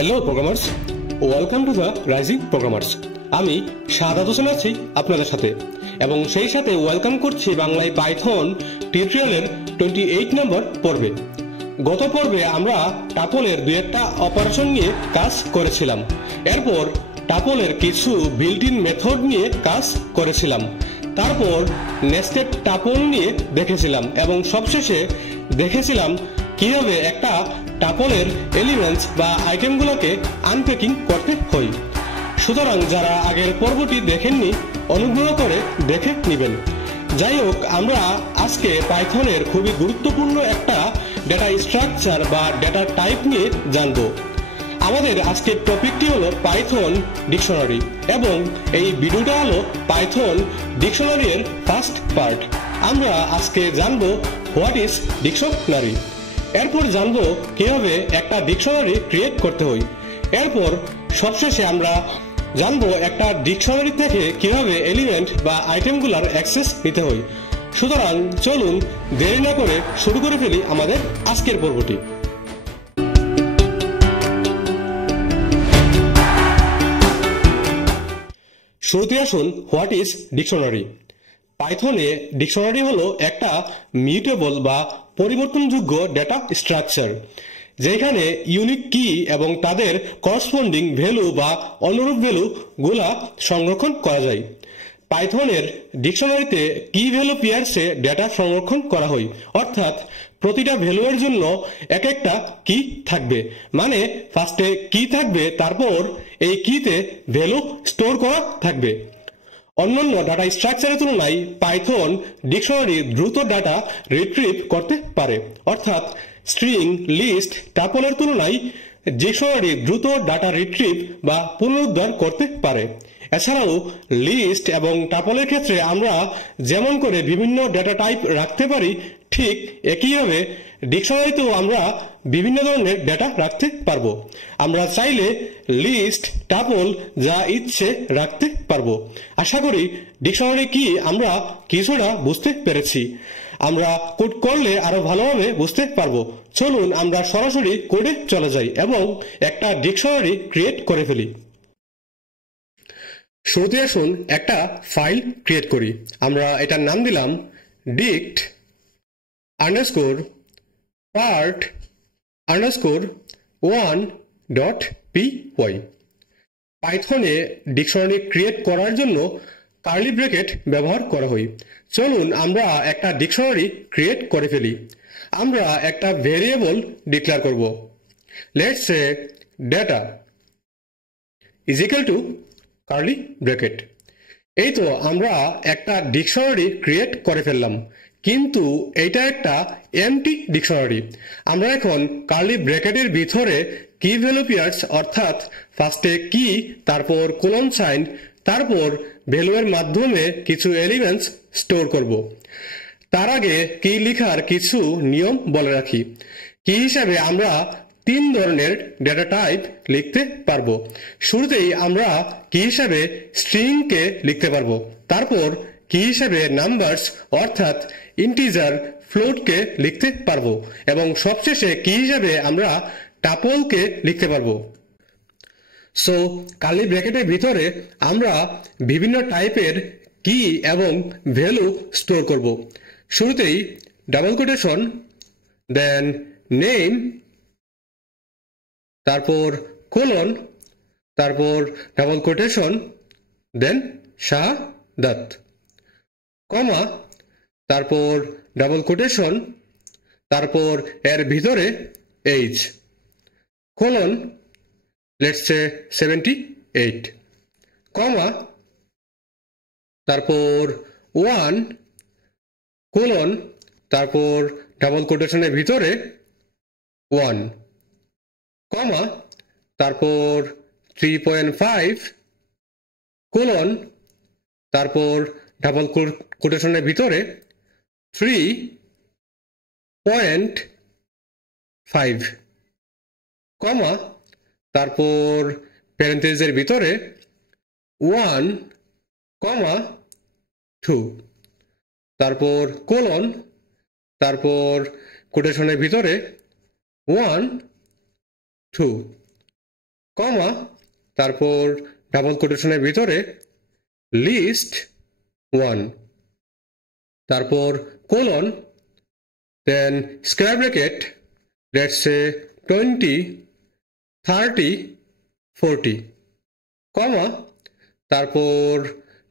Hello programmers, welcome to the rising programmers. আমি সাদাত হোসেন আছি আপনাদের সাথে, এবং সেই সাথে ওয়েলকাম করছি বাংলায় পাইথন টিউটোরিয়ালের 28 নম্বর পর্বে। গত পর্বে আমরা টাপলের দুই একটা অপারেশন নিয়ে কাজ করেছিলাম, এরপর টাপলের কিছু বিল্ট ইন মেথড নিয়ে কাজ করেছিলাম, তারপর নেস্টেড টাপল নিয়ে দেখেছিলাম, এবং সবশেষে দেখেছিলাম কিভাবে একটা টাপলের এলিমেন্টস বা আইটেমগুলোকে আনপ্যাকিং করতে হয়। সুতরাং যারা আগের পর্বটি দেখেননি অনুগ্রহ করে দেখে নেবেন। যাই হোক, আমরা আজকে পাইথনের খুবই গুরুত্বপূর্ণ একটা ডেটা স্ট্রাকচার বা ডেটা টাইপ নিয়ে জানব। আমাদের আজকের টপিকটি হলো পাইথন ডিকশনারি, এবং এই ভিডিওটা হলো পাইথন ডিকশনারি এর ফার্স্ট পার্ট। আমরা আজকে জানবো হোয়াট ইজ ডিকশনারি, এরপর জানবো কিভাবে একটা ডিকশনারি ক্রিয়েট করতে হয়, এরপর সবশেষে আমরা জানবো একটা ডিকশনারি থেকে কিভাবে এলিমেন্ট বা আইটেমগুলোর অ্যাক্সেস নিতে হয়। সুতরাং চলুন দেরি না করে শুরু করে ফেলি আমাদের আজকের পর্বটি। শুরুতে আসুন হোয়াট ইজ ডিকশনারি। পাইথনে ডিকশনারি হলো একটা মিউটেবল বা পরিবর্তনযোগ্য ডেটা স্ট্রাকচার, যেখানে ইউনিক কি এবং তাদের করসপন্ডিং ভ্যালু বা অনুরূপ ভ্যালু গুলা সংরক্ষণ করা যায়। পাইথনের ডিকশনারিতে কি ভ্যালু পেয়ার্সে ডেটা সংরক্ষণ করা হয়, অর্থাৎ প্রতিটা ভ্যালু এর জন্য এক একটা কি থাকবে, মানে ফার্স্টে কি থাকবে, তারপর এই কিতে ভ্যালু স্টোর করা থাকবে। অন্যান্য ডাটা স্ট্রাকচারের তুলনায় পাইথন ডিকশনারি দ্রুত ডাটা রিট্রিভ করতে পারে, অর্থাৎ স্ট্রিং, লিস্ট, টাপলের তুলনায় ডিকশনারি দ্রুত ডাটা রিট্রিভ বা পুনরুদ্ধার করতে পারে। এছাড়াও লিস্ট এবং টাপলের ক্ষেত্রে আমরা যেমন করে বিভিন্ন ডেটা টাইপ রাখতে পারি, ঠিক একইভাবে ডিকশনারিতেও আমরা বিভিন্ন ধরনের ডেটা রাখতে পারবো। আমরা চাইলে লিস্ট, টাপল যা ইচ্ছে রাখতে পারবো। আশা করি ডিকশনারি কি আমরা কিছুটা বুঝতে পেরেছি। আমরা কোড করলে আরো ভালোভাবে বুঝতে পারবো। চলুন আমরা সরাসরি কোডে চলে যাই এবং একটা ডিকশনারি ক্রিয়েট করে ফেলি। শুরুতে আসুন একটা ফাইল ক্রিয়েট করি। আমরা এটার নাম দিলাম dict _part _1.py। পাইথনে ডিকশনারি ক্রিয়েট করার জন্য কার্লি ব্র্যাকেট ব্যবহার করা হয়। চলুন আমরা একটা ডিকশনারি ক্রিয়েট করে ফেলি। আমরা একটা ভেরিয়েবল ডিক্লেয়ার করব। Let's say data is equal to curly bracket. এই তো আমরা একটা ডিকশনারি ক্রিয়েট করে ফেললাম, কিন্তু এটা একটা এমটি ডিকশনারি। আমরা এখন কার্লি ব্র্যাকেটের ভিতরে কি ভ্যালু পেয়ার্স, অর্থাৎ ফার্স্টে কি, তারপর কোলন সাইন, তারপর ভ্যালু এর মাধ্যমে কিছু এলিমেন্টস স্টোর করব। তার আগে কি লিখার কিছু নিয়ম বলে রাখি। কি হিসাবে আমরা তিন ধরনের ডেটা টাইপ লিখতে পারবো। শুরুতেই আমরা কি হিসাবে স্ট্রিং কে লিখতে পারবো, তারপর কি হিসাবে নাম্বারস অর্থাৎ ইন্টিজার, ফ্লোট কে লিখতে পারবো, এবং সবশেষে কি হিসাবে আমরা টাপল কে লিখতে পারবো। সো কার্লি ব্র্যাকেটের ভিতরে আমরা বিভিন্ন টাইপের কি এবং ভ্যালু স্টোর করব। শুরুতেই ডাবল কোটেশন, দেন নেম, তারপর কোলন, তারপর ডাবল কোটেশন, দেন শাহাদাত, কমা, তারপর ডাবল কোটেশন, তারপর এর ভিতরে এইজ, কোলন, লেটস সে 78, কমা, তারপর 1, কোলন, তারপর ডাবল কোটেশনের ভিতরে 1, কমা, তারপর 3.5, কোলন, তারপর ডাবল কোটেশনের ভিতরে 3.5, কমা, তারপর প্যারেন্থেসিসের ভিতরে 1, কমা 2, তারপর কোলন, তারপর কোটেশনের ভিতরে 1, 2, কমা তারপর ডাবল কোটেশনের ভিতরে লিস্ট 1 তারপর colon then square bracket let's say 20 30 40 comma তারপর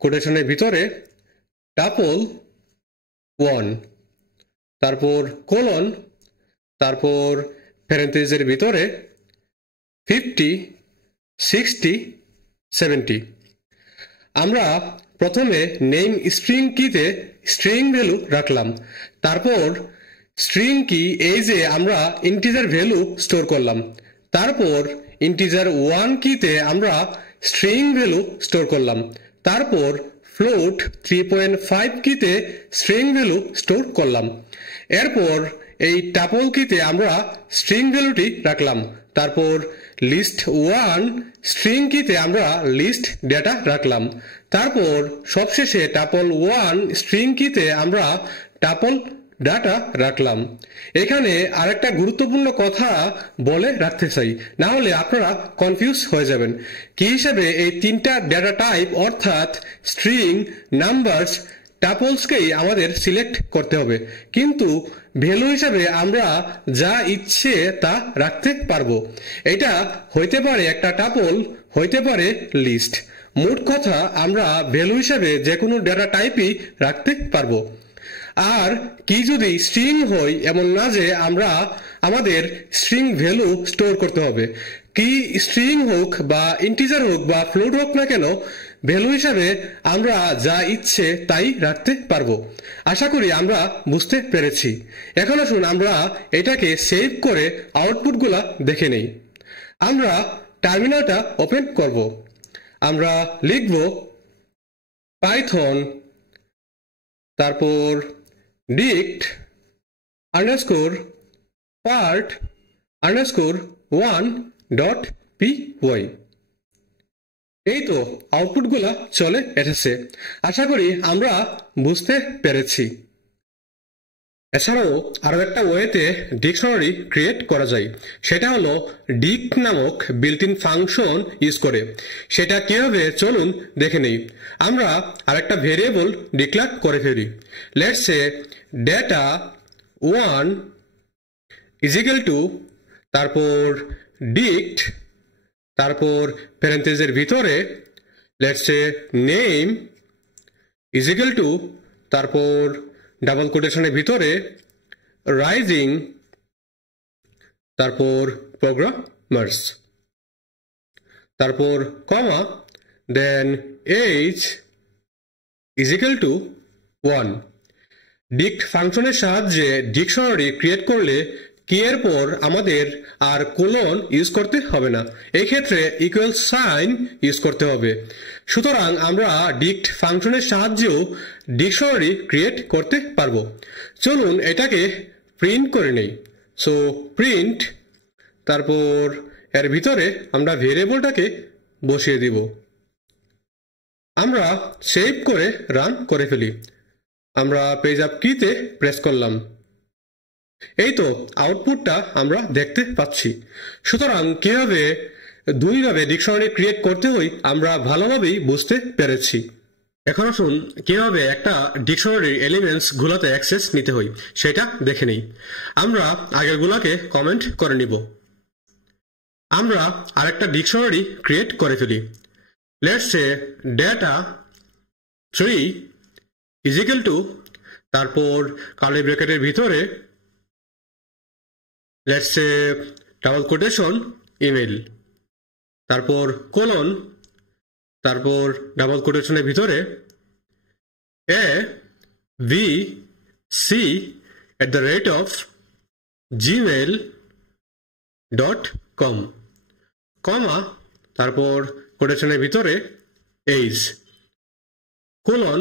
কোটেশনের ভিতরে ডাবল 1 তারপর কোলন তারপর প্যারেন্থেসিসের ভিতরে 50 60 70 আমরা প্রথমে নেম স্ট্রিং কিতে স্ট্রিং ভ্যালু রাখলাম তারপর স্ট্রিং কি এই যে আমরা ইন্টিজার ভ্যালু স্টোর করলাম তারপর ইন্টিজার 1 কিতে আমরা স্ট্রিং ভ্যালু স্টোর করলাম তারপর ফ্লোট 3.5 কিতে স্ট্রিং ভ্যালু স্টোর করলাম এরপর এই টাপল কিতে আমরা স্ট্রিং ভ্যালুটি রাখলাম তারপর লিস্ট 1 স্ট্রিং কিতে আমরা লিস্ট ডেটা রাখলাম তারপর সবশেষে টাপল 1 স্ট্রিং কিতে আমরা টাপল ডাটা রাখলাম এখানে আরেকটা গুরুত্বপূর্ণ কথা বলে রাখতে চাই না হলে আপনারা কনফিউজ হয়ে যাবেন কি হিসেবে এই তিনটা ডেটা টাইপ অর্থাৎ স্ট্রিং নাম্বারস টাপলসকেই আমাদের সিলেক্ট করতে হবে কিন্তু ভ্যালু হিসেবে আমরা যা ইচ্ছে তা রাখতে পারবো এটা হইতে পারে একটা টাপল হইতে পারে লিস্ট মোট কথা আমরা ভ্যালু হিসেবে যে কোনো ডেটা টাইপই রাখতে পারবো আর কি যদি স্ট্রিং হয় এমন না যে আমরা আমাদের স্ট্রিং ভ্যালু স্টোর করতে হবে কি স্ট্রিং হোক বা ইন্টিজার হোক বা ফ্লোট হোক না কেন ভ্যালু হিসাবে আমরা যা ইচ্ছে তাই রাখতে পারবো আশা করি আমরা বুঝতে পেরেছি এখন আসুন আমরা এটাকে সেভ করে আউটপুটগুলা দেখে নেই আমরা টার্মিনালটা ওপেন করব আমরা লিখব পাইথন তারপর dict underscore part underscore 1.py এই তো আউটপুটগুলা চলে এসেছে আশা করি আমরা বুঝতে পেরেছি এছাড়াও আরো একটা ওয়েতে ডিকশনারি ক্রিয়েট করা যায় সেটা হলো dict নামক বিল্ট ইন ফাংশন ইউজ করে সেটা কিভাবে চলুন দেখে নেই আমরা আরেকটা ভেরিয়েবল ডিক্লেয়ার করে ফেলি let's say data 1 is equal to তারপর dict তারপর প্যারেন্থেসিসের ভিতরে let's say name is equal to তারপর ডাবল কোটেশনের ভিতরে রাইজিং তারপর প্রোগ্রামার্স তারপর comma then age is equal to 1 dict ফাংশনের সাহায্যে ডিকশনারি ক্রিয়েট করলে কি এর পর আমাদের আর কোলন ইউজ করতে হবে না এই ক্ষেত্রে ইকুয়াল সাইন ইউজ করতে হবে সুতরাং আমরা dict ফাংশনের সাহায্যেও ডিকশনারি ক্রিয়েট করতে পারবো চলুন এটাকে প্রিন্ট করে নেই সো প্রিন্ট তারপর এর ভিতরে আমরা ভেরিয়েবলটাকে বসিয়ে দিব আমরা সেভ করে রান করে ফেলি আমরা পেজ আপ কিতে প্রেস করলাম এই তো আউটপুটটা আমরা দেখতে পাচ্ছি সুতরাং কিভাবে দুইভাবে ডিকশনারি ক্রিয়েট করতে হয় আমরা ভালোভাবেই বুঝতে পেরেছি এখন আসুন কিভাবে একটা ডিকশনারির এলিমেন্টস গুলাতে অ্যাক্সেস নিতে হয় সেটা দেখে নেই আমরা আগের গুলাকে কমেন্ট করে নিব আমরা আরেকটা ডিকশনারি ক্রিয়েট করে ফেলি let's say data 3 is equal to তারপর কার্লি ব্র্যাকেটের ভিতরে let's say double quotation email তারপর কোলন তারপর ডাবল কোটেশনের ভিতরে avc@gmail.com কমা তারপর কোটেশনের ভিতরে এজ কোলন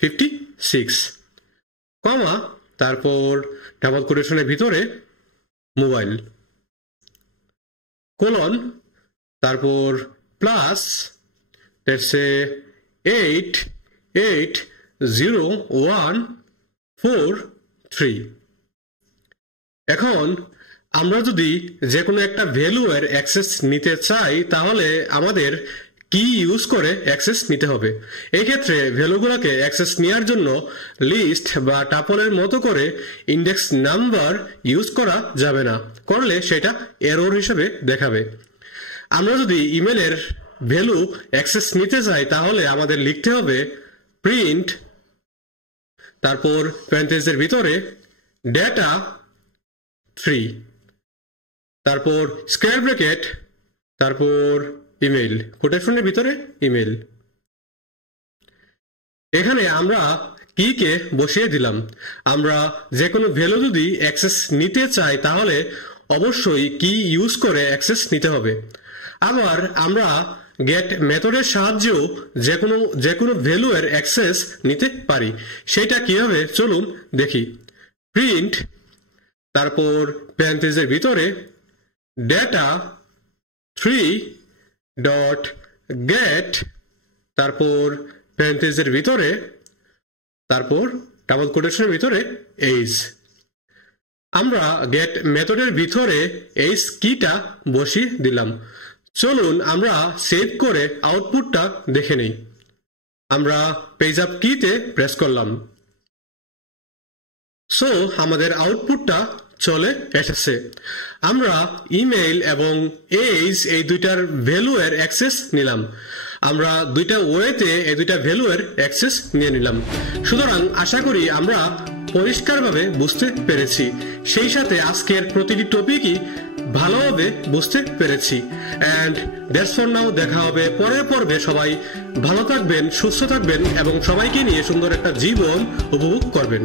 56 কমা তারপর ডাবল কোটেশনের ভিতরে মোবাইল কোলন তারপর প্লাস লেটস সে 880143 এখন আমরা যদি যে কোনো একটা ভ্যালু এর অ্যাক্সেস নিতে চাই তাহলে আমাদের কি ইউজ করে অ্যাক্সেস নিতে হবে। এই ক্ষেত্রে ভ্যালুগুলোকে অ্যাক্সেস নেওয়ার জন্য লিস্ট বা টাপলের মতো করে ইন্ডেক্স নাম্বার ইউজ করা যাবে না, করলে সেটা এরর হিসেবে দেখাবে। আমরা যদি ইমেলের ভ্যালু অ্যাক্সেস নিতে চাই তাহলে আমাদের লিখতে হবে প্রিন্ট, তারপর প্যারেনথেসিসের ভিতরে ডেটা 3, তারপর স্কয়ার ব্র্যাকেট, তারপর ইমেল, কোটেশনের ভিতরে ইমেল। এখানে আমরা কি কে বসিয়ে দিলাম। আমরা যে কোনো ভ্যালু যদি অ্যাক্সেস নিতে চাই তাহলে অবশ্যই কি ইউজ করে অ্যাক্সেস নিতে হবে। আবার আমরা গেট মেথডের সাহায্যেও যে কোনো ভ্যালু এর অ্যাক্সেস নিতে পারি। সেটা কিভাবে চলুন দেখি। প্রিন্ট, তারপর প্যারেনথেসিসের ভিতরে ডেটা 3 ডট গেট, তারপর প্যারেনথেসিসের ভিতরে, তারপর ডাবল কোটেশনের ভিতরে এইজ। আমরা গেট মেথডের ভিতরে এইজ কিটা বসিয়ে দিলাম। চলুন আমরা সেভ করে আউটপুটটা দেখে নেই। আমরা পেজ আপ কিতে প্রেস করলাম। সো আমাদের আউটপুটটা চলে এসেছে। আমরা ইমেল এবং এইজ এই দুইটার ভ্যালু এর অ্যাক্সেস নিলাম। আমরা দুইটা ওয়েতে এই দুইটা ভ্যালু এর অ্যাক্সেস নিয়ে নিলাম। সুতরাং আশা করি আমরা পরিষ্কারভাবে বুঝতে পেরেছি, সেই সাথে আজকের প্রতিটি টপিকই ভালোভাবে বুঝতে পেরেছি। And that's for now. দেখা হবে পরের পর্বে। সবাই ভালো থাকবেন, সুস্থ থাকবেন এবং সবাইকে নিয়ে সুন্দর একটা জীবন উপভোগ করবেন।